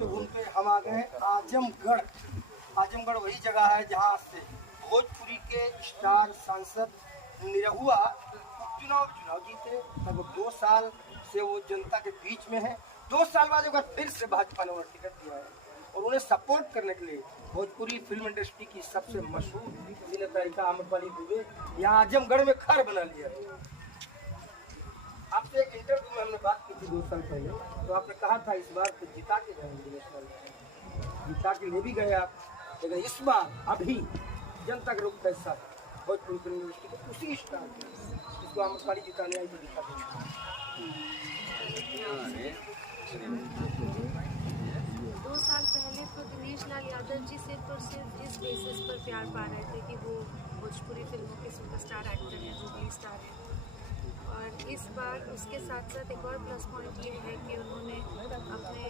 तो घूमते हम आ गए आजमगढ़। आजमगढ़ वही जगह है जहाँ से भोजपुरी के स्टार सांसद निरहुआ चुनाव जीते। लगभग 2 साल से वो जनता के बीच में है। 2 साल बाद एक बार फिर से भाजपा ने उन्हें टिकट दिया है और उन्हें सपोर्ट करने के लिए भोजपुरी फिल्म इंडस्ट्री की सबसे मशहूर अभिनेता आम्रपाली दुबे यहाँ आजमगढ़ में घर बना लिया है। आपसे एक इंटरव्यू में हमने बात की थी 2 साल पहले, तो आपने कहा था इस बार तो जिता के जाएंगे, जिता के ले भी गए आप, लेकिन इस बार अभी जनता का रुख कैसा है भोजपुरी फिल्म इंडस्ट्री को उसी स्टार इसको आम्रपाली जिताने आई तो जिता देंगे। 2 साल पहले तो दिनेश लाल यादव जी सिर्फ और सिर्फ इस बेसिस पर प्यार पा रहे थे कि वो भोजपुरी फिल्मों के सुपरस्टार एक्टर हैं, जो स्टार हैं। और इस बार उसके साथ साथ एक और प्लस पॉइंट ये है कि उन्होंने अपने